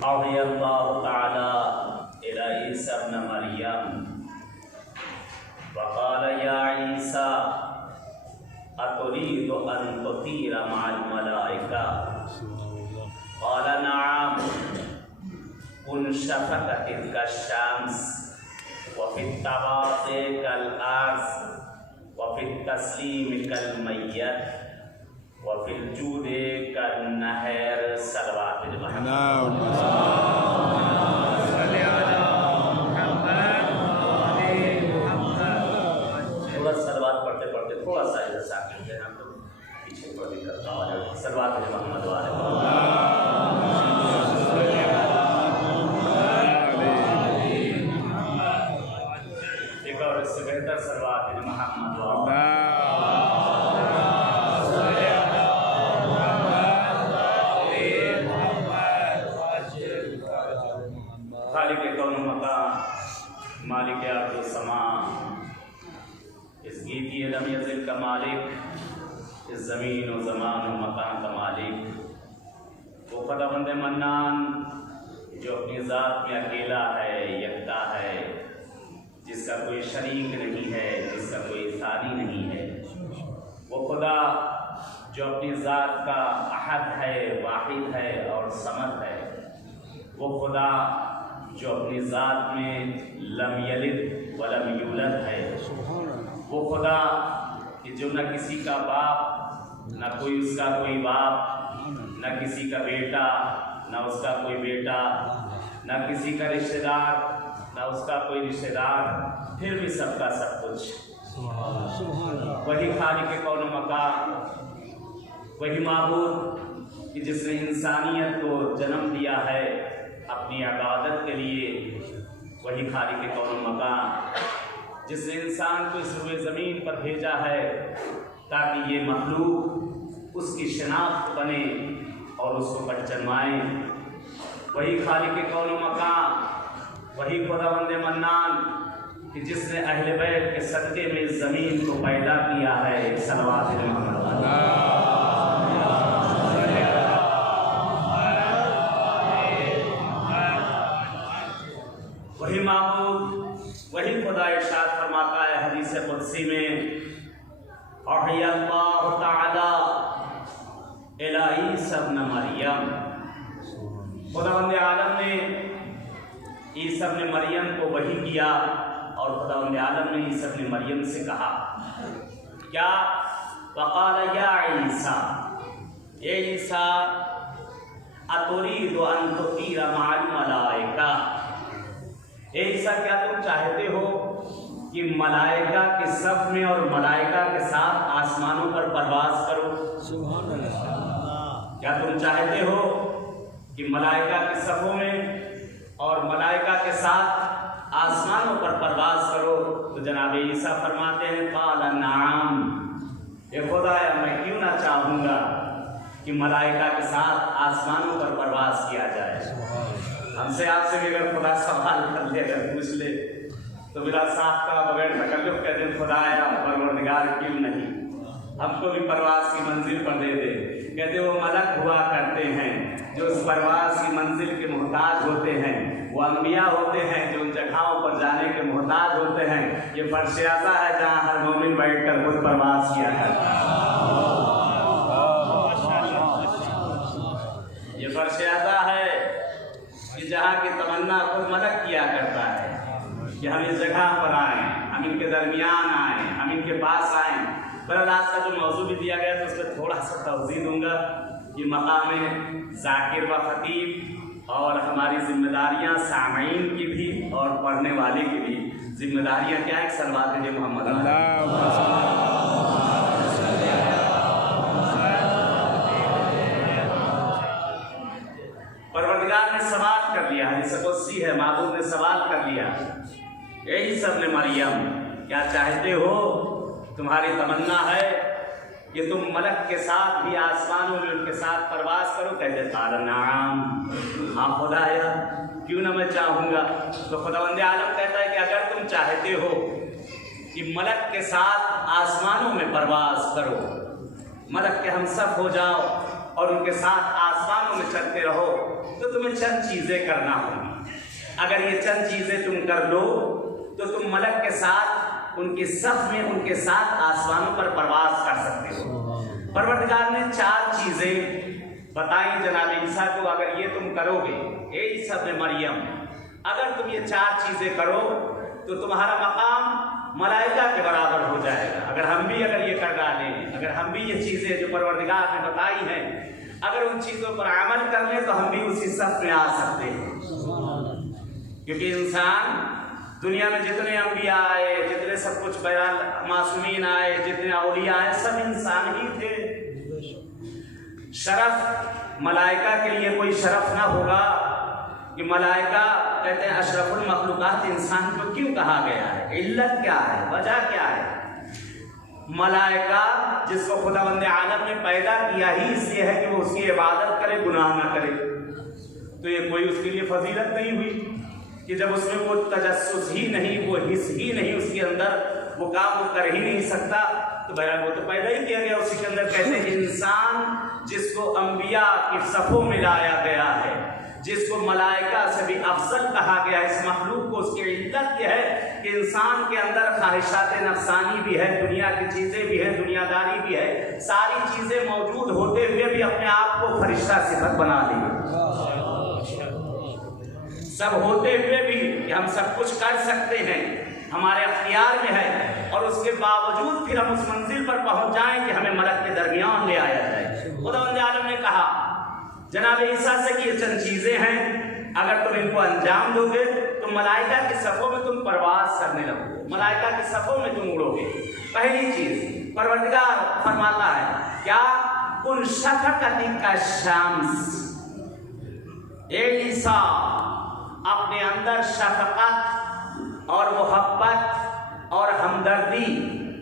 अल्लाहु ताला इला ईसा इब्न मरियम वक़ाल या ईसा अतुरीदु अन तुतीरा मअल मलाइका क़ाल नअम कुन शफ़क़तिन कश्शम्स व फ़ित तवाज़े कल अर्ज़ व फ़ित तस्लीम कल मय्यत व फ़िल जूदे कल नहर सलवातिल थोड़ा सलवात पढ़ते पढ़ते थोड़ा सा इधर साकिन थे हम लोग पीछे पढ़ करता हूँ सलवात मोहम्मद वाले एक और इससे बेहतर सलवात मोहम्मद वाले मालिक अर्ज़ समा इस गीत की लम यज़िल का मालिक इस ज़मीन व ज़मान व मकान का मालिक वो खुदावंद मन्नान जो अपनी ज़ात में अकेला है, यकता है, जिसका कोई शरीक नहीं है, जिसका कोई सानी नहीं है। वो खुदा जो अपनी ज़ात का अहद है, वाहिद है और समद है। वो खुदा जो अपनी ज़ात में लम यलिद व लम यूलद है। वो खुदा कि जो न किसी का बाप, न कोई उसका कोई बाप, न किसी का बेटा, न उसका कोई बेटा, न किसी का रिश्तेदार, न उसका कोई रिश्तेदार, फिर भी सबका सब कुछ। वही खालिक कौन मकान, वही माबूद कि जिसने इंसानियत को जन्म दिया है अपनी इबादत के लिए। वही खालिक कौन मकान जिसने इंसान को इस रुए ज़मीन पर भेजा है ताकि ये मखलूक उसकी शनाख्त बने और उसको पहचानवाए। वही खालिक कौन मकान, वही खुदावंद मन्नान कि जिसने अहले बैत के सदक़े में ज़मीन को पैदा किया है। सलवात मोहम्मद वही माबूद, वही खुदा इरशाद फरमाता है हदीस कुदसी में, अल्लाह ताला इला ईसा इब्न मरियम, खुदावंद आलम ने ईसा इब्न मरियम को वही किया और खुदावंद आलम ने ईसा इब्न मरियम से कहा क्या? वक़ाल या ईसा, ए ईसा अतुरीदु अन तुतीरा मअल मलाइका, ऐसा क्या तुम चाहते हो कि मलाइका के सफ में और मलाइका के साथ आसमानों पर परवाज़ करो? सुभान अल्लाह। क्या तुम चाहते हो कि मलाइका के सफ़ों में और मलाइका के साथ आसमानों पर परवाज़ करो? तो जनाब ईसा फरमाते हैं क़ाल नअम, ये खुदाया मैं क्यों ना चाहूँगा कि मलाइका के साथ आसमानों पर परवाज़ किया जाए। हमसे आपसे भी अगर खुदा सवाल कर ले, अगर पूछ ले तो बिला साफ का बगैर तकल्लुफ़ कहते हैं खुदाया परवरदिगार क्यों नहीं हमको भी परवाज़ की मंजिल पर दे दे। कहते वो मलक हुआ करते हैं जो उस परवाज़ की मंजिल के मोहताज होते हैं, वो अंबिया होते हैं जो उन जगहों पर जाने के मोहताज होते हैं। ये फर्श-ए-आज़ा है जहाँ हर मोमिन बैठ कर खुद परवाज़ किया करता है। ये फर्श-ए-आज़ा है कि जहाँ की तमन्ना खुद मलक किया करता है कि हम इस जगह पर आएँ, हम इनके दरमियान आएँ, हम इनके पास आएँ। बहरहाल आज का जो मौजू भी दिया गया तो उसमें थोड़ा सा तवज़ीह दूँगा कि मकाम ज़ाकिर व ख़तीब और हमारी ज़िम्मेदारियाँ सामईन की भी और पढ़ने वाले की भी ज़िम्मेदारियाँ क्या है। सलवात है मोहम्मद। परवरदिगार ने सवाल कर लिया, हदीस कुदसी है, माबूद ने सवाल कर लिया, यही सब ने मरियम क्या चाहते हो? तुम्हारी तमन्ना है कि तुम मलक के साथ भी आसमानों में उनके साथ परवाज़ करो? कहते क़ाल नअम, हाँ खुदाया क्यों ना मैं चाहूँगा। तो खुदावंद आलम कहता है कि अगर तुम चाहते हो कि मलक के साथ आसमानों में परवाज़ करो, मलक के हम सब हो जाओ, और उनके साथ आसमानों में चलते रहो तो तुम्हें चंद चीजें करना होगी। अगर ये चंद चीजें तुम कर लो तो तुम मलक के साथ उनके सफ में उनके साथ आसमानों पर प्रवास कर सकते हो। परवरदिगार ने 4 चीजें बताई जनाब ईसा को, अगर ये तुम करोगे, ए ईसा इब्न मरियम, अगर तुम ये 4 चीजें करो तो तुम्हारा मकाम मलाइका के बराबर हो जाएगा। अगर हम भी ये कर डालें, अगर हम भी ये चीजें जो परवरदिगार ने बताई हैं, अगर उन चीजों पर अमल कर लें तो हम भी उसी सफ में आ सकते हैं। क्योंकि इंसान दुनिया में जितने अंबिया आए, जितने सब कुछ बहरहाल मासूमीन आए, जितने औलिया आए, सब इंसान ही थे। शरफ मलाइका के लिए कोई शरफ ना होगा कि मलाइका कहते हैं अशरफुल मखलूकात, इंसान को क्यों कहा गया है, इल्लत क्या है, वजह क्या है? मलाइका जिसको खुदावंद आलम ने पैदा किया ही इसलिए है कि वो उसकी इबादत करे, गुनाह ना करे। तो ये कोई उसके लिए फजीलत नहीं हुई कि जब उसमें वो तजस्सुस ही नहीं, वो हिस्स ही नहीं उसके अंदर, वो काम वो कर ही नहीं सकता, तो बहरहाल वो तो पैदा ही किया गया उसी के अंदर। कहते हैं इंसान जिसको अंबिया की सफ़ों में लाया गया है, जिसको मलाइका से भी अफजल कहा गया है, इस मखलूक को, उसकी इल्लत यह है कि इंसान के अंदर ख्वाहिशात नफसानी भी है, दुनिया की चीज़ें भी है, दुनियादारी भी है, सारी चीज़ें मौजूद होते हुए भी अपने आप को फरिश्ता सिफत बना ली। सब होते हुए भी कि हम सब कुछ कर सकते हैं, हमारे अख्तियार में है, और उसके बावजूद फिर हम उस मंजिल पर पहुंच जाएं कि हमें मलक के दरमियान ले आया जाए। खुदावंद आलम ने कहा जनाब ईसा से कि ये चंद चीजें हैं, अगर तुम इनको अंजाम दोगे तो मलाइका की सफ़ों में तुम परवास करने लगोगे, मलाइका की सफ़ों में तुम उड़ोगे। पहली चीज परवरदिगार फरमाता है क्या, कुन शफ़क़ती का शम्स, ए ईसा अपने अंदर शफ़क़त और मोहब्बत और हमदर्दी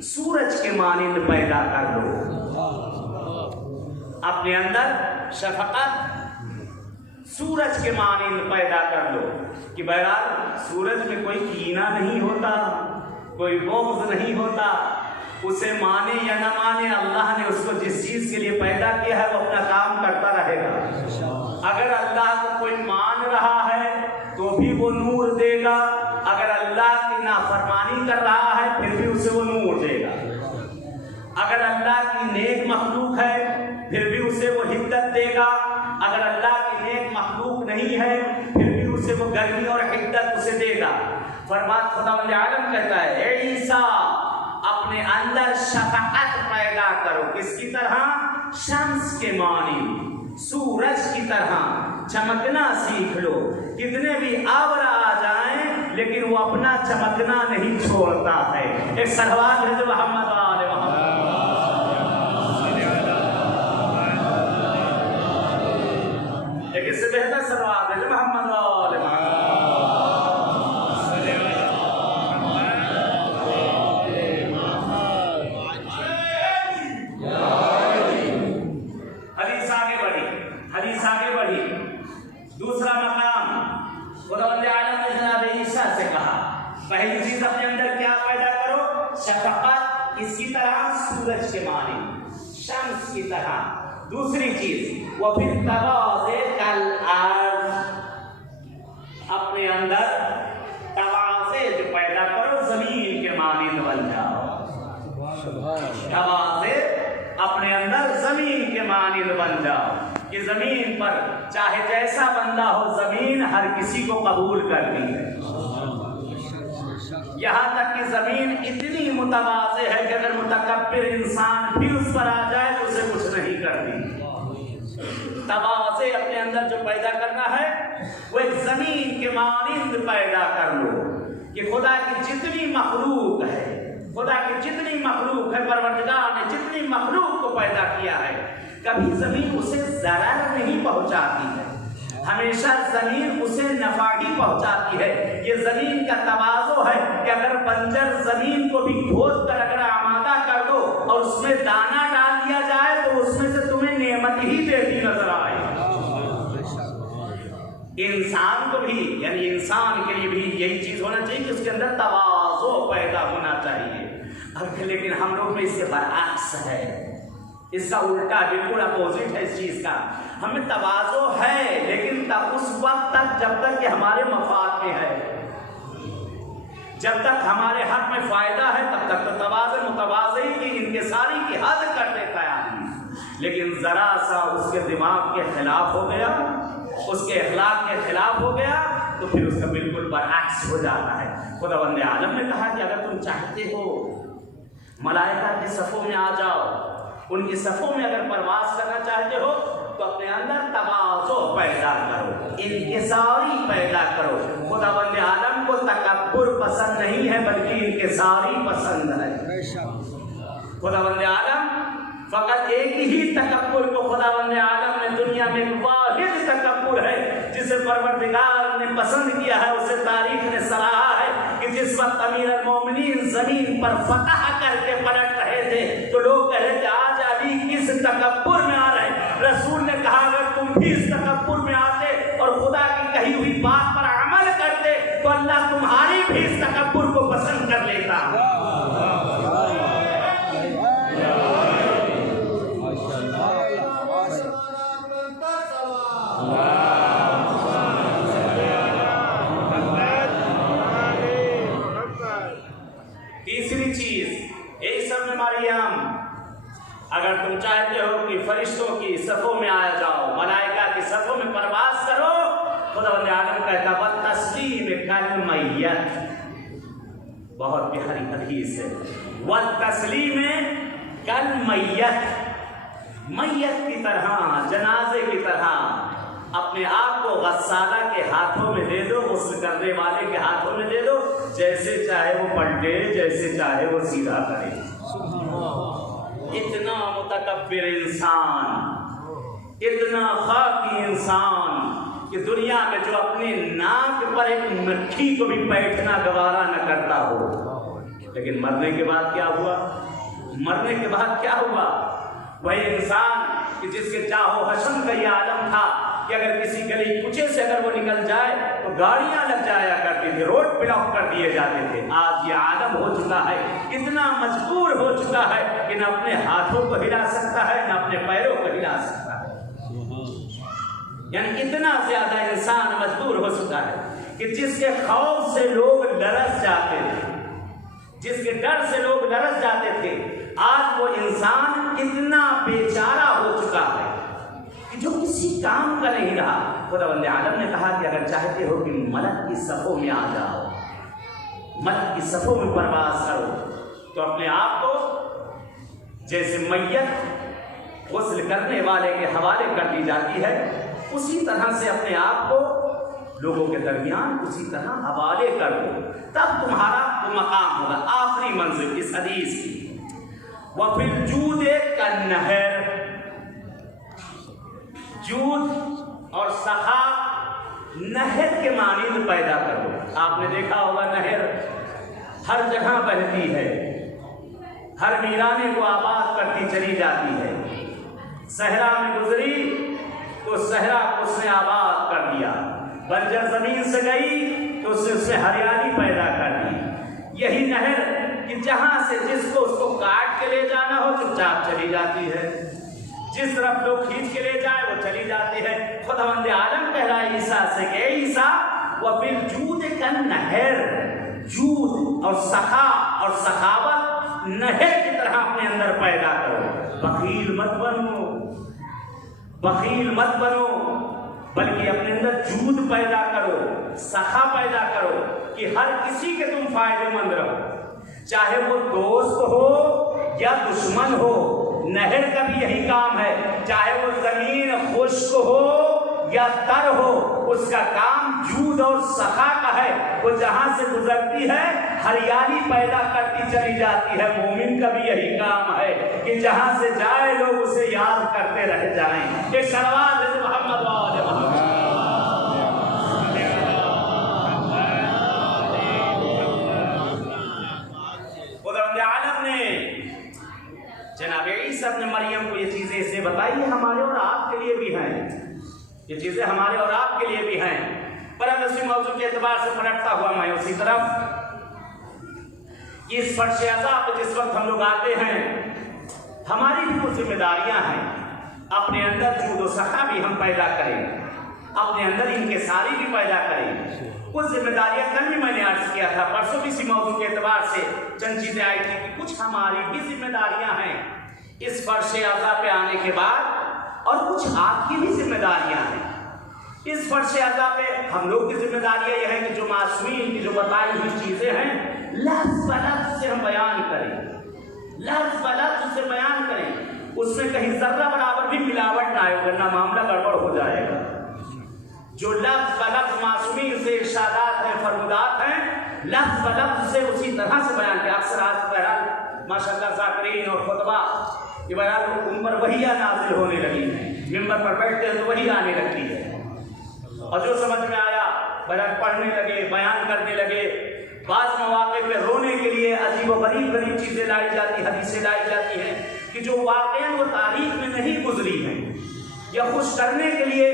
सूरज के मानिंद पैदा कर लो। अपने अंदर शफ़क़त सूरज के मानिंद पैदा कर लो कि बहरहाल सूरज में कोई कीना नहीं होता, कोई बोझ नहीं होता, उसे माने या न माने अल्लाह ने उसको जिस चीज के लिए पैदा किया है वो अपना काम करता रहेगा। अगर अल्लाह को कोई मान रहा है तो भी वो नूर देगा, अगर अल्लाह की नाफरमानी कर रहा है फिर भी उसे वो नूर देगा। अगर अल्लाह की नेक मखलूक है फिर भी उसे वो हिद्दत देगा, अगर अल्लाह की नेक मखलूक नहीं है फिर भी उसे वो गर्मी और हिद्दत उसे देगा। फरमात खुदावंद आलम कहता है ए ईसा अपने अंदर शफ़क़त पैदा करो, किसकी तरह, शम्स के मानी, सूरज की तरह चमकना सीख लो। कितने भी आवरा आ जाएं लेकिन वो अपना चमकना नहीं छोड़ता है। एक सलवात है जो मोहम्मद वाले एक इससे बेहतर सलवात है जो मोहम्मद वाले हदीस आगे बढ़ी। दूसरा मकाम खुदावंद आलम ने जनाब ईसा से कहा, पहली चीज अपने अंदर क्या पैदा करो, शफ़क़त, इसकी तरह सूरज के माने, शम्स की तरह। दूसरी चीज वो फिर तवाज़े कल अर्ज़, अपने अंदर तवाज़े जो पैदा करो, जमीन के मानिंद बन जाओ। तवाज़े अपने अंदर जमीन के मानिंद बन जाओ कि जमीन पर चाहे जैसा बंदा हो, जमीन हर किसी को कबूल करती है। यहाँ तक कि जमीन इतनी मुतवाज़े है कि अगर मुतकब्बिर इंसान भी उस पर आ जाए तो उसे कुछ नहीं करती। तवाज़े अपने अंदर जो पैदा करना है वो एक जमीन के मानिंद पैदा कर लो कि खुदा की जितनी मखलूक है, खुदा की जितनी मखलूक है, परवरदिगार ने जितनी मखलूक को पैदा किया है, कभी जमीन उसे ज़रर नहीं पहुंचाती है, हमेशा जमीन उसे नफा ही पहुंचाती है। ये जमीन का तवाज़ो है कि अगर बंजर जमीन को भी खोद कर अगर आमादा कर दो और उसमें दाना डाल दिया जाए तो उसमें से तुम्हें नेमत ही देती नजर आए। इंसान को भी, यानी इंसान के लिए भी यही चीज होना चाहिए कि उसके अंदर तवाज़ो पैदा होना चाहिए। अब लेकिन हम लोग में इसके बरअक्स है, इसका उल्टा बिल्कुल अपोजिट है इस चीज का। हमें तवाज़ो है, लेकिन तब उस वक्त तक जब तक कि हमारे मफाद में है, जब तक हमारे हक में फायदा है, तब तक तो तवाज़ुन मुतवाज़ी की इंकिसारी की हद कर देता है आदमी। लेकिन जरा सा उसके दिमाग के खिलाफ हो गया, उसके अखलाक के खिलाफ हो गया, तो फिर उसका बिल्कुल बरअक्स हो जाता है। खुदावंद आलम ने कहा कि अगर तुम चाहते हो मलाइका के सफ़ों में आ जाओ, उनकी सफ़ों में अगर परवास करना चाहते हो, तो अपने अंदर तवाज़ो पैदा करो, इंकिसारी पैदा करो। खुदावंद आलम को तकब्बुर पसंद नहीं है, बल्कि इंकिसारी पसंद है। खुदावंद आलम फकत एक ही तकब्बुर को खुदावंद आलम ने दुनिया में एक वाहिद तकब्बुर है जिसे परवरदिगार ने पसंद किया है, उसे तारीख ने सराहा है कि जिस वक्त अमीर अल मोमिनीन जमीन पर फतह करके पलट रहे थे, तो लोग कह रहे थे आज अली किस तकब्बुर में आ रहे। रसूल ने कहा अगर तुम भी इस तकब्बुर में आते और खुदा की कही हुई बात पर अमल करते, तो अल्लाह तुम्हारी भी इस तकब्बुर को पसंद कर लेता। तीसरी चीज ईसा इब्न मरियम, अगर तुम चाहते हो कि फरिश्तों की सफ़ों में आ जाओ, मलाइका की सफ़ों में परवास करो, खुदावंद आलम कहता है तस्लीम कल मैयत, बहुत प्यारी हदीस है, व तस्लीम कल मैयत, मैयत की तरह, जनाजे की तरह अपने आप को गस्साला के हाथों में दे दो, गुस्ल करने वाले के हाथों में दे दो, जैसे चाहे वो पलटे, जैसे चाहे वो सीधा करे। इतना मुतकब्बिर इंसान, इतना खाकी इंसान कि दुनिया में जो अपने नाक पर एक मक्खी को भी बैठना गवारा न करता हो। लेकिन मरने के बाद क्या हुआ? मरने के बाद क्या हुआ? वही इंसान कि जिसके चाहो हशम का ये आलम था कि अगर किसी गली कुचे से अगर वो निकल जाए तो गाड़ियां लग जाया करती थी, रोड ब्लॉक कर दिए जाते थे। आज ये आलम हो चुका है, इतना मजबूर हो चुका है कि न अपने हाथों को हिला सकता है, न अपने पैरों को हिला सकता है। यानी इतना ज्यादा इंसान मजबूर हो चुका है कि जिसके खौफ से लोग लरस जाते थे, जिसके डर से लोग लरस जाते थे, आज वो इंसान इतना बेचारा हो चुका है कि जो किसी काम का नहीं रहा। खुदावंद आलम ने कहा कि अगर चाहते हो कि मलक की सफ़ों में आ जाओ, मलक की सफ़ों में परवास करो, तो अपने आप को जैसे मैयत गुस्ल करने वाले के हवाले कर दी जाती है, उसी तरह से अपने आप को लोगों के दरमियान उसी तरह हवाले कर दो, तब तुम्हारा वो मकाम होगा। आखिरी मंजिल इस हदीस की, वह फिर जूद का नहर, जूद और सखा नहर के मानिंद पैदा करो। आपने देखा होगा नहर हर जगह बहती है, हर वीराने को आबाद करती चली जाती है। सहरा में गुजरी तो सहरा को उसने आबाद कर दिया, बंजर जमीन से गई तो उससे हरियाली पैदा कर दी। यही नहर कि जहां से जिसको उसको काट के ले जाना हो चुपचाप चली जाती है, जिस तरफ लोग खींच के ले जाए वो चली जाती है। खुदावंद आलम कह रहा है ईसा से कि ईसा वह फिर जूद का नहर, जूद और सखा और सखावत नहर की तरह अपने अंदर पैदा करो। बखील मत बनो, बखील मत बनो, बल्कि अपने अंदर जूद पैदा करो, सखा पैदा करो कि हर किसी के तुम फायदेमंद रहो, चाहे वो दोस्त हो या दुश्मन हो। नहर का भी यही काम है, चाहे वो जमीन खुश्क हो या तर हो, उसका काम जूद और सखा का है। वो जहां से गुजरती है हरियाली पैदा करती चली जाती है। मोमिन का भी यही काम है कि जहां से जाए लोग उसे याद करते रह जाएं। एक सलवात है मोहम्मद वाले मोहम्मद। खुदावंद आलम ने जनाब ईसा इब्न मरियम को ये चीजें इसलिए बताई है हमारे और आपके लिए भी हैं, ये चीजें हमारे और आपके लिए भी हैं। पर उसी मौजूद के एतबार से पलटता हुआ मैं उसी तरफ इस फर्श अज़ाब पे जिस वक्त हम लोग आते हैं, हमारी भी कुछ जिम्मेदारियां हैं। अपने अंदर जूद व सखा भी हम पैदा करें, अपने अंदर इंकिसारी भी पैदा करें। कुछ जिम्मेदारियां कल भी मैंने अर्ज किया था, परसों भी इसी मौजूद के एतबार से चंद चीजें आई थी कि कुछ हमारी भी जिम्मेदारियां हैं इस फर्श अज़ा पे आने के बाद, और कुछ आपकी भी जिम्मेदारियां हैं। इस फर्श अज़ा पे हम लोग की जिम्मेदारियां यह है कि जो मासूमीन की जो बताई हुई चीजें हैं लफ्ज़ ब लफ्ज़ से हम बयान करें, लफ्ज़ ब लफ्ज़ से बयान करें, उसमें कहीं जर्रा बराबर भी मिलावट ना आए, वरना मामला गड़बड़ हो जाएगा। जो लफ्ज़ ब लफ्ज़ मासूमीन से इरशादात हैं, फरमुदात हैं, लफ्ज़ ब लफ्ज़ से उसी तरह से बयान किया। अक्सर आज बहरहाल माशाअल्लाह ज़ाकिरीन और खुतबा कि बहरहाल उन पर वही नाज़िल होने लगी है, मिंबर पर बैठते हैं तो वही आने लगती है, और जो समझ में आया बहरहाल पढ़ने लगे, बयान करने लगे। बाज़ मौक़े पे रोने के लिए अजीब व गरीब चीज़ें लाई जाती, हदीसें लाई जाती हैं कि जो वाक़ई वो तारीख में नहीं गुजरी हैं, या खुश करने के लिए,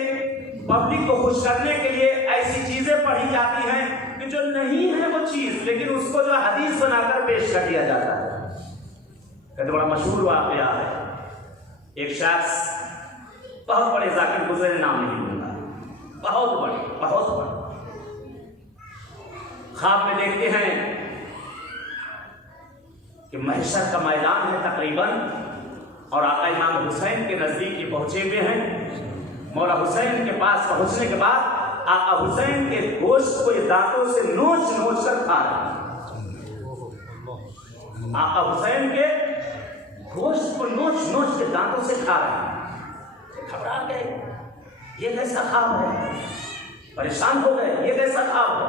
पब्लिक को खुश करने के लिए ऐसी चीज़ें पढ़ी जाती हैं कि जो नहीं है वो चीज़, लेकिन उसको जो हदीस बनाकर पेश कर दिया जाता है। कहते बड़ा मशहूर वाक़या है, एक शख्स बहुत बड़े ज़ाकिर गुज़रे, नाम नहीं लूँगा, बहुत बड़े ख्वाब में देखते हैं कि महशर का मैदान है तकरीबन, और आका इमाम हुसैन के नज़दीक ये पहुँचे हुए हैं। मौला हुसैन के पास पहुँचने के बाद आका हुसैन के गोश्त को ये दांतों से नोच नोच कर खा रहे हैं। आका हुसैन के गोश्त को नोच नोच के दांतों से खा रहे हैं। घबरा गए, ये कैसा ख्वाब है, परेशान हो गए, ये कैसा ख्वाब है।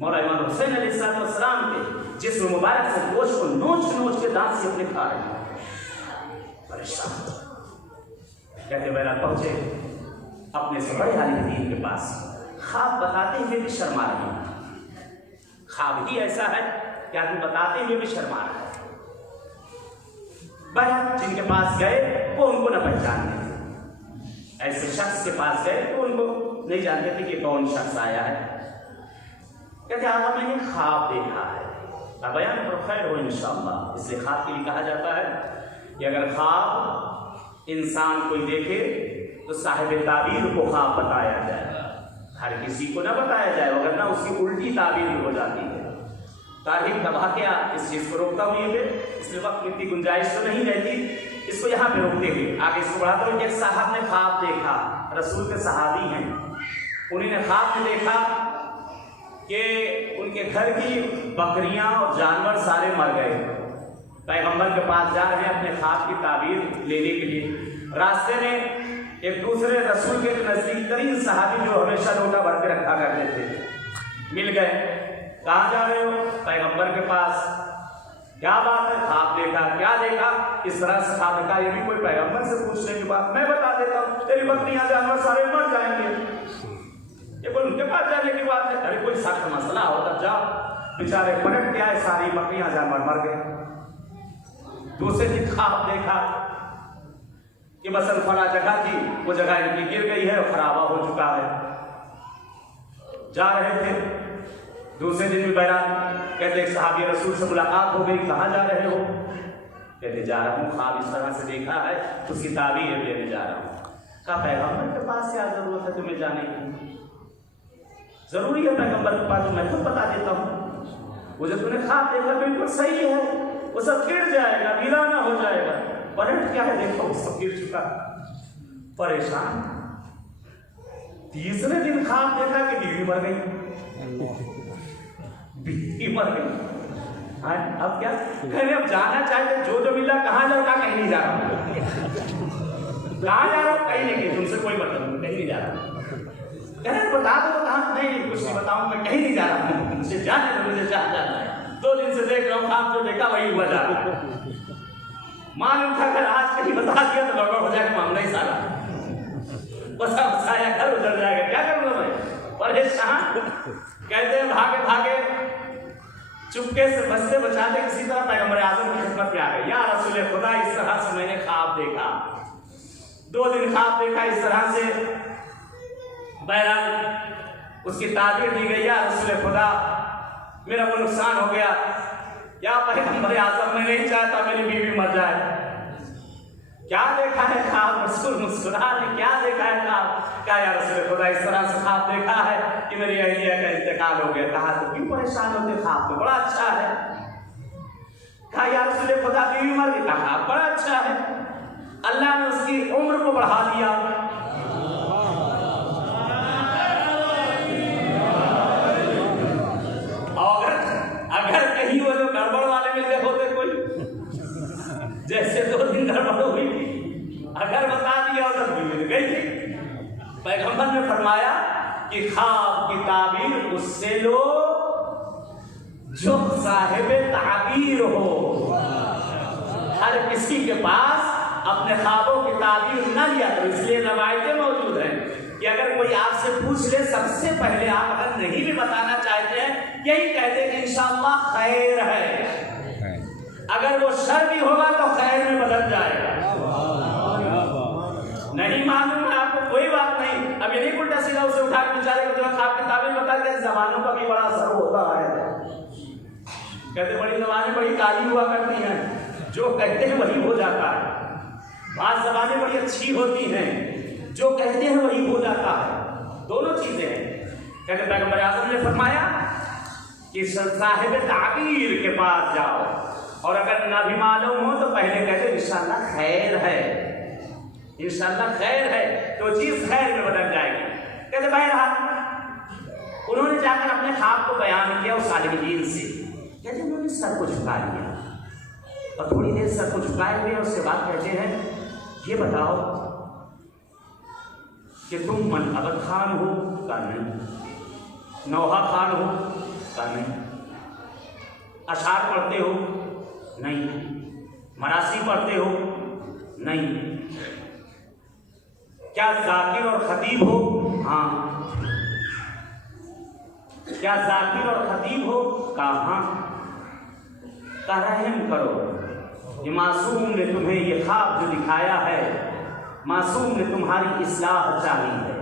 मौला इमाम हुसैन अलैहिस्सलाम के जिस्म मुबारक से गोश्त को नोच नोच के दांत से अपने खा रहे हैं, परेशान। कहते मेरा पहुंचे अपने से बड़े आलिम दीन के पास, ख्वाब बताते हुए भी शर्मा रहे हैं। ख्वाब ही ऐसा है कि आदमी बताते हुए भी शर्मा रहा है। बहरहाल जिनके पास गए वो उनको न पहचानते, ऐसे शख्स के पास गए तो उनको नहीं जानते थे कि कौन शख्स आया है। कहते आका मैंने ख्वाब देखा है, बयान पर खैर हो इंशाअल्लाह। इसलिए ख्वाब के लिए कहा जाता है कि अगर ख्वाब इंसान कोई देखे तो साहिब ताबीर को ख्वाब बताया जाए, हर किसी को ना बताया जाए, अगर ना उसकी उल्टी ताबीर हो जाती है। तारीख का वाक़या इस चीज़ को रोकता हूँ ये, इसलिए वक्त इतनी गुंजाइश तो नहीं रहती, इसको यहाँ पे रोकते हुए आगे इसको बढ़ाते हुए। एक साहब ने ख्वाब देखा, रसूल के सहाबी हैं, उन्होंने ख्वाब में देखा कि उनके घर की बकरियां और जानवर सारे मर गए। पैगंबर के पास जा रहे हैं अपने ख्वाब की ताबीर लेने के लिए। रास्ते में एक दूसरे रसूल के नज़दीक तरीन सहाबी जो हमेशा लोटा भर के रखा करते थे मिल गए। कहाँ जा रहे हो? पैगंबर के पास। क्या बात है? ख्वाब देखा। क्या देखा? इस तरह से ख्वाब देखा। ये भी कोई पैगंबर से पूछने की बात, मैं बता देता हूँ, तेरी बकरियां जानवर सारे मर जाएंगे। ये कोई उनके पास जाने की बात है? अरे कोई सख्त मसला होता, जाओ। बेचारे पलट के आए, सारी बकरियां जानवर मर गए। दूसरे दिन ख्वाब देखा कि बसन फला जगह थी, वो जगह इनकी गिर गई है और खराबा हो चुका है। जा रहे थे, दूसरे दिन भी बहरहाल कहते एक सहाबी रसूल से मुलाकात हो गई, कहाँ जा रहे हो? कहते जा रहा हूँ, ख्वाब इस तरह से देखा है, उसकी ताबीर लेने जा रहा हूँ। कहा पैगंबर के पास क्या जरूरत है तुम्हें जाने की? जरूरी है पैगंबर के पास, मैं खुद बता देता हूँ। वो जो तुमने ख्वाब देखा बिल्कुल सही है, वो सब गिर जाएगा, वीराना हो जाएगा। पलट क्या है देखो, सब गिर चुका। परेशान। तीसरे दिन ख्वाब देखा कि बीवी मर गई, बीवी मर गई। हाँ, अब क्या कहने, अब जाना चाहते, जो मिला, कहाँ जाओ? कहीं नहीं जा रहा हूँ। कहाँ जा रहा हूँ? कहीं नहीं, तुमसे कोई मतलब, कहीं नहीं जा रहा। कहने बता दो कहाँ? नहीं, कुछ नहीं बताऊँ, मैं कहीं नहीं जा रहा हूँ, मुझे जाने दो, मुझे जाना है। 2 दिन से देख रहा हूँ, ख्वाब जो देखा वही हुआ जा रहा है। मालूम था अगर आज कहीं बता दिया तो गड़बड़ हो जाएगा मामला ही सारा, बसा बसाया घर उधर जाएगा, क्या करूँगा मैं? परेशान। कहते हैं भागे भागे चुपके से बचते बचाते किसी तरह पैगंबर आज़म की खिदमत में आ गए। या रसूल खुदा, इस तरह से मैंने ख्वाब देखा। 2 दिन ख्वाब देखा इस तरह से। बहरहाल उसकी ताबीर दी गई, या रसूल खुदा मेरा वो नुकसान हो गया, या पैगंबर आज़म, मैं नहीं चाहता मेरी बीवी मर जाए। क्या देखा है ख्वाब? रसूल मुस्कुरा रहे, क्या देखा है ख्वाब? क्या या रसूल खुदा इस तरह से ख्वाब देखा है कि मेरी अहलिया का इंतकाल हो गया। कहा तो क्यों परेशान होते, ख्वाब तो बड़ा अच्छा है। कहा या रसूल खुदा बीवी मर गई। कहा बड़ा अच्छा है, अल्लाह ने उसकी उम्र को बढ़ा दिया। और अगर कहीं वो जो गड़बड़ वाले मिलते होते कोई, जैसे 2 दिन गड़बड़ हुई थी, अगर बता दिया तो भी मिल गई थी। पैगंबर ने फरमाया कि ख्वाब की ताबीर उससे लो जो साहिब ताबीर हो। हर किसी के पास अपने ख्वाबों की ताबीर न लिया करो। इसलिए रवायतें मौजूद हैं कि अगर कोई आपसे पूछ ले, सबसे पहले आप अगर नहीं भी बताना चाहते हैं, यही कहते कि इंशाअल्लाह खैर है। अगर वो शर भी होगा तो खैर में बदल जाएगा। नहीं मालूम है आपको, कोई बात नहीं। अब ये नहीं उल्टा सीधा उसे उठा के बेचारे को जो ख्वाब की ताबीर बता के जबानों का भी बड़ा असर होता है। कहते बड़ी जबानें बड़ी काली हुआ करती हैं, जो कहते हैं वही हो जाता है। बात ज़बानें बड़ी अच्छी होती हैं, जो कहते हैं वही हो जाता है। दोनों चीजें हैं। कहते पैगंबर आज़म ने फरमाया कि साहिब ताबीर के पास जाओ, और अगर ना भी मालूम हो तो पहले कहते इंशाअल्लाह खैर है, इंशाअल्लाह खैर है, तो चीज खैर में बदल जाएगी। कहते बहरहाल उन्होंने जाकर अपने ख्वाब को बयान किया उस आलिम से। कहते उन्होंने सर को झुका लिया, और थोड़ी देर सर को झुकाए हुए उससे बात कहते हैं, ये बताओ कि तुम मनअबद खान हो? का नहीं। नौहा खान हो? का नहीं। अशार पढ़ते हो? नहीं। मरासी पढ़ते हो? नहीं। क्या जाकिर और खतीब हो? हाँ। क्या जाकिर और खतीब हो? कहा का रहम करो, ये मासूम ने तुम्हें ये ख्वाब जो दिखाया है, मासूम ने तुम्हारी इस्लाह चाही है।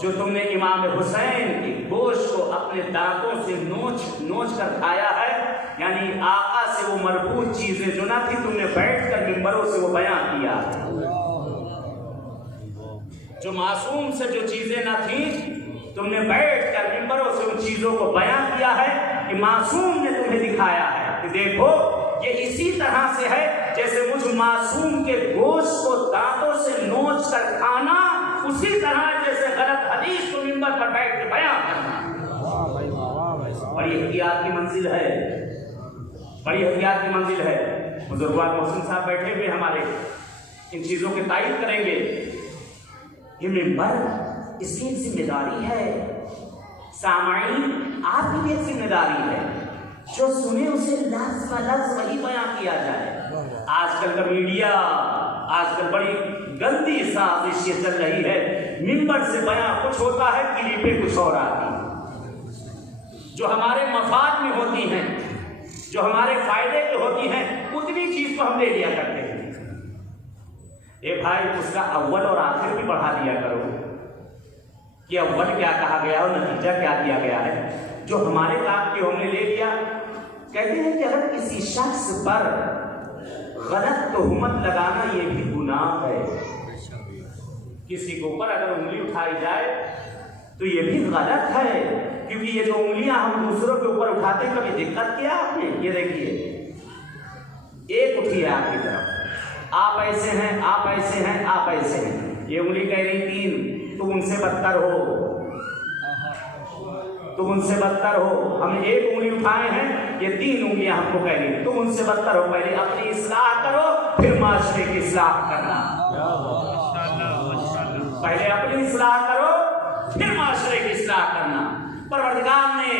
जो तुमने इमाम हुसैन के गोश्त को अपने दांतों से नोच कर खाया है, यानी आका से वो मरबूत चीजें जो ना थी, तुमने बैठकर मिंबरों से वो बयां किया है। जो मासूम से जो चीजें ना थी, तुमने बैठकर मिंबरों से उन चीजों को बयां किया है कि मासूम ने तुम्हें दिखाया है कि देखो ये इसी तरह से है जैसे मुझ मासूम के गोश्त को दांतों से नोच कर खाना, उसी तरह जैसे गलत हदीस को मिंबर पर बैठ के बयां करना। बड़ी एहतियात की मंजिल है, बड़ी एहतियात की मंजिल है। बुजुर्गवान मोहसिन साहब बैठे हुए हमारे, इन चीजों की तारीफ करेंगे। ये मिंबर इसकी एक जिम्मेदारी है, सामाईन आपकी भी एक जिम्मेदारी है, जो सुने उसे लफ्ज़ ब लफ्ज़ वही बयां किया जाए। आजकल का मीडिया, आजकल बड़ी गंदी साजिश ये चल रही है, मिंबर से बयां कुछ होता है, क्लिपें कुछ और आती हैं, जो हमारे मफाद में होती हैं, जो हमारे फायदे की होती हैं, उतनी चीज को हम ले लिया करते हैं। ए भाई, उसका अव्वल और आखिर भी बढ़ा दिया करो कि अव्वल क्या कहा गया और नतीजा क्या दिया गया है। जो हमारे काम की हमने ले लिया। कहते हैं कि अगर किसी शख्स पर गलत तोहमत लगाना ये भी गुनाह है। किसी के ऊपर अगर उंगली उठाई जाए तो ये भी गलत है, क्योंकि ये जो उंगलियां हम दूसरों के ऊपर उठाते हैं, कभी दिक्कत किया आपने? ये देखिए, एक उठी है आपकी तरफ, आप ऐसे हैं, आप ऐसे हैं, आप ऐसे हैं, ये उंगली कह रही 3, तुम उनसे बदतर हो, तुम उनसे बदतर हो। हम एक उंगली उठाए हैं, ये 3 उंगलियां हमको कह रही तुम उनसे बदतर हो। पहले अपनी इस्लाह करो, फिर माशरे की इस्लाह करना। पहले अपनी इस्लाह करो, फिर माशरे की इस्लाह करना। परवरदिगार ने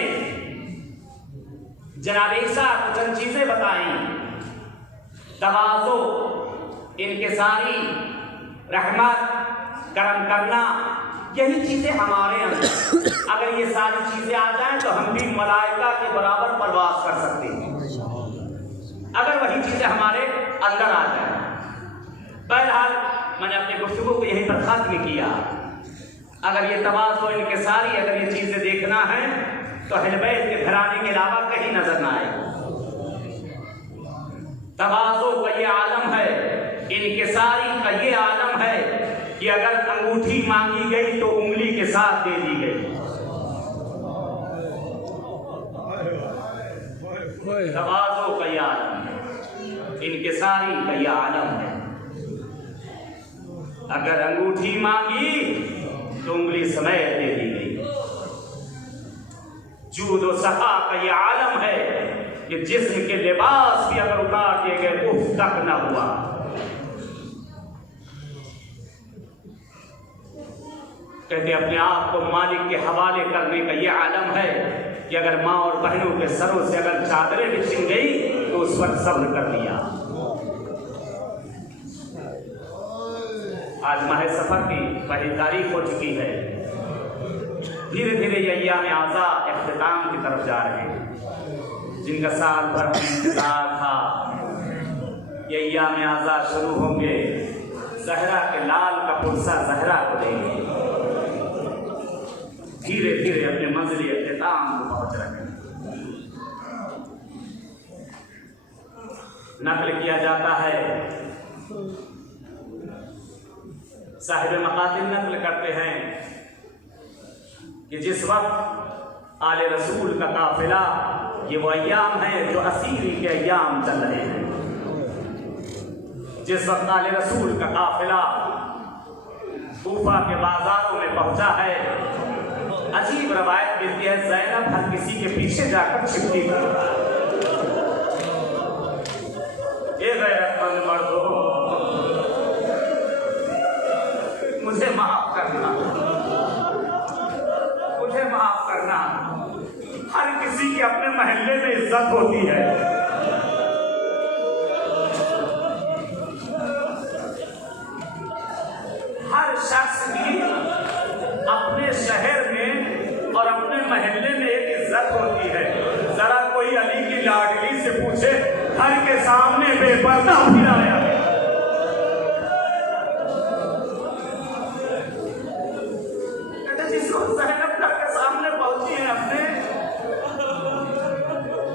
जनाब ईसा को चंद चीजें बताई, तवाज़ो, इनकिसारी, रहमत, करम करना, यही चीजें हमारे अंदर, अगर ये सारी चीजें आ जाएं तो हम भी मलाइका के बराबर परवाज कर सकते हैं, अगर वही चीजें हमारे अंदर आ जाए। बहरहाल मैंने अपनी गुफ्तगू को यहीं पर खत्म किया। अगर ये तवाज़ो, इनकिसारी, अगर ये चीजें देखना है तो अहले बैत के घराने के अलावा कहीं नजर ना आए। तवाज़ो का ये आलम है, इनकिसारी का ये आलम है कि अगर अंगूठी मांगी गई तो उंगली के साथ दे दी गई। तवाज़ो का ये आलम है, इनकिसारी का ये आलम है। अगर अंगूठी मांगी तो उंगली समेत दे दी गई। जूद व सखा का ये आलम है कि जिस्म के लिबास भी अगर उतार दिए गए उफ तक न हुआ। कहते अपने आप को मालिक के हवाले करने का ये आलम है कि अगर माँ और बहनों के सरों से अगर चादरें भी छिन गई तो उस पर सब्र कर लिया। आज माह सफर की पहली तारीख हो चुकी है। धीरे धीरे ये अय्याम आज़ा इख्तिताम की तरफ जा रहे हैं, जिनका साल भर इंतजार था। ये अय्याम आज़ा शुरू होंगे, ज़हरा के लाल का पुरसा ज़हरा को देंगे। धीरे धीरे अपने मंजिल इख्तिताम को पहुंच रहे हैं। नकल किया जाता है, साहिब मकातिल नकल करते हैं कि जिस वक्त आले रसूल का काफिला, ये वो अय्याम है जो असीरी के अय्याम चल रहे हैं। जिस वक्त आले रसूल का काफिला कूफा के बाजारों में पहुंचा है, अजीब रवायत मिलती है ज़ैनब हर किसी के पीछे जाकर छिपती थी। ये गैरतमंद मर्दों, मुझे माफ करना, मुझे माफ करना। हर किसी के अपने महल्ले में इज्जत होती है। हर शख्स की अपने शहर में और अपने महल्ले में एक इज्जत होती है। जरा कोई अली की लाडली से पूछे, घर के सामने बेपर्दा फिराया है। जिसको ज़ैनब घर के सामने पहुंची है, अपने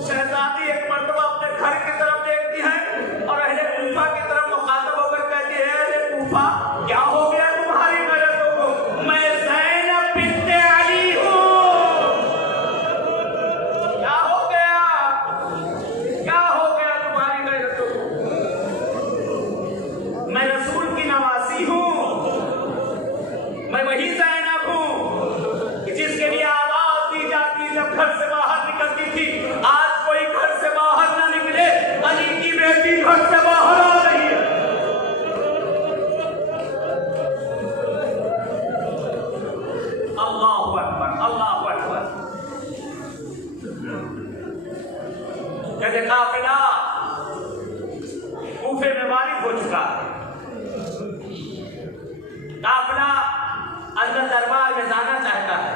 शहजादी एक मर्तबा अपने घर की तरफ देखती है और अहले कूफा की तरफ मुखातब होकर कहती है, अहले कूफा क्या हो गया तुम्हारी गैरतों को? मैं ज़ैनब बिन्ते अली हूँ। क्या हो गया, क्या हो गया तुम्हारी गैरतों को? मैं रसूल की नवासी हूँ, मैं वही ज़ैनब हूँ जिसके लिए आवाज दी जाती जब घर से बाहर निकलती थी। आज कोई घर से बाहर ना निकले, अली की बेटी घर से बाहर आ रही है। अल्लाहु अकबर, अल्लाहु अकबर। कहते काफिला कूफे में वारिद हो चुका। काफिला अंदर दरबार में जाना चाहता है।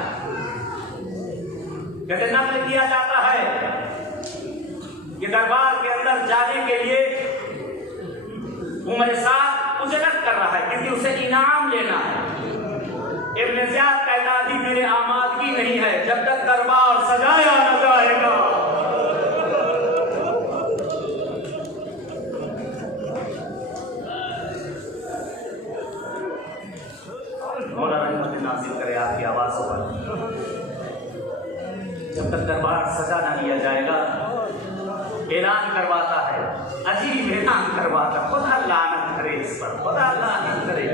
कहते नकल किया जाता है कि दरबार के अंदर जाने के लिए उमर साहब उजरत कर रहा है, क्योंकि उसे इनाम लेना है। इब्न ज़ियाद कहता थी मेरे आमादगी नहीं है जब तक दरबार सजाया न जाएगा। मौला रहमत नाज़िल करे आपकी आवाज़ों पर। जब तक दरबार सजा ना लिया जाएगा, ऐलान करवाता है, अजीब ऐलान करवाता, खुदा लानत करे इस पर, खुदा लानत करे।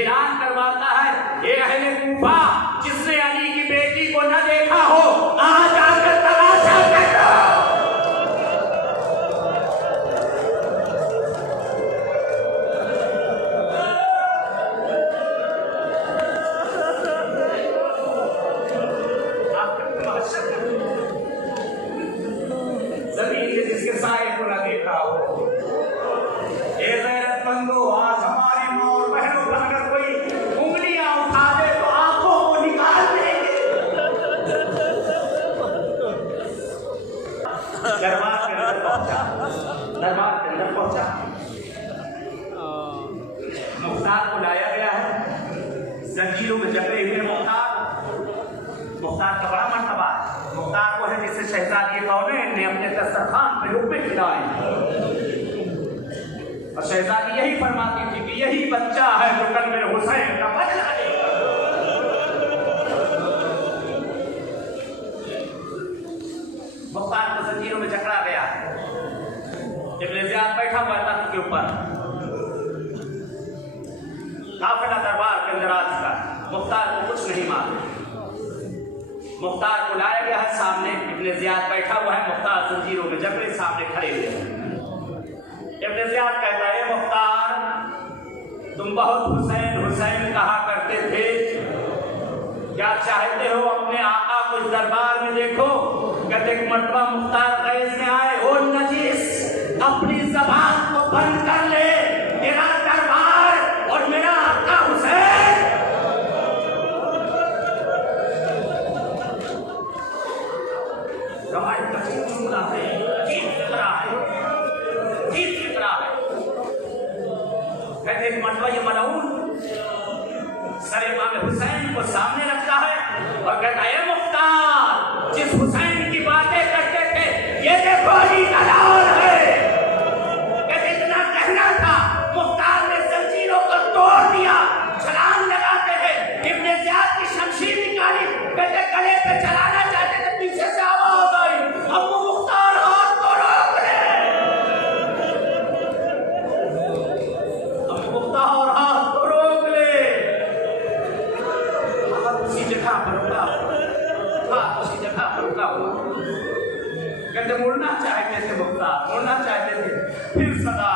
ऐलान करवाता है, ये अहले कूफा जिसने अली की बेटी को न देखा हो, आज आकर तमाशा करना। जमीन के जिसके साए को न देखा हो, ए गैरतमंदो, आज हमारी माँ और बहनों पर अगर कोई उंगलियां उठा दे तो आंखों को निकाल देंगे। दरबार के अंदर पहुंचा, दरबार के अंदर पहुंचा, मुख्तार को लाया गया है, जंजीरों में जकड़े हुए मुख्तार। मुख्तार का बड़ा मर्तबा है। मुख्तार को है जिससे शहजादी कौनैन ने अपने दस्तरखान पे रुपए खिलाए। और शहजादी यही फरमाती थी कि यही बच्चा है जो कल मेरे हुसैन का बदला लेगा। मुख्तार को जंजीरों में जकड़ा गया। इब्न ज़ियाद बैठा हुआ तख्त के ऊपर, काफिला दरबार के अंदर आ चुका। मुख्तार को कुछ नहीं मालूम। मुख्तार को लाया गया है सामने, इब्न ज़ियाद बैठा हुआ है, मुख्तार जंजीरों में जकड़े सामने खड़े हुए हैं। इब्न ज़ियाद कहता है, मुख्तार तुम बहुत हुसैन हुसैन कहा करते थे, क्या चाहते हो अपने आका को इस दरबार में देखो? कहते एक मर्तबा मुख्तार गैस में आए, ओ नजीस अपनी ज़बान को बंद कर ले, तेरा दरबार और मेरा आका हुसैन। रवायत का जुमला है, अजीब फिक्रा है, अजीब फिक्रा है। कहते एक मर्तबा ये मलऊन सर इमाम हुसैन को सामने रखता है और कहता है, मुख्तार जिस हुसैन की बातें करते थे ये देखो अली का लाल है। कहते इतना कहना था, मुख्तार ने जंजीरों को तोड़ दिया, छलांग लगाते हैं, इब्न ज़ियाद की शमशीर निकाली, कहते गले पे चलाना चाहते थे, पीछे से आवाज आई, अबू मुख्तार हाथ को रोक ले। अबू मुख्तार हाथ को रोक ले। उसी जगह पर रुका, हाँ उसी जगह पर रुका हुआ। कहते मुड़ना चाहते थे मुख्तार, मुड़ना चाहते थे, फिर सदा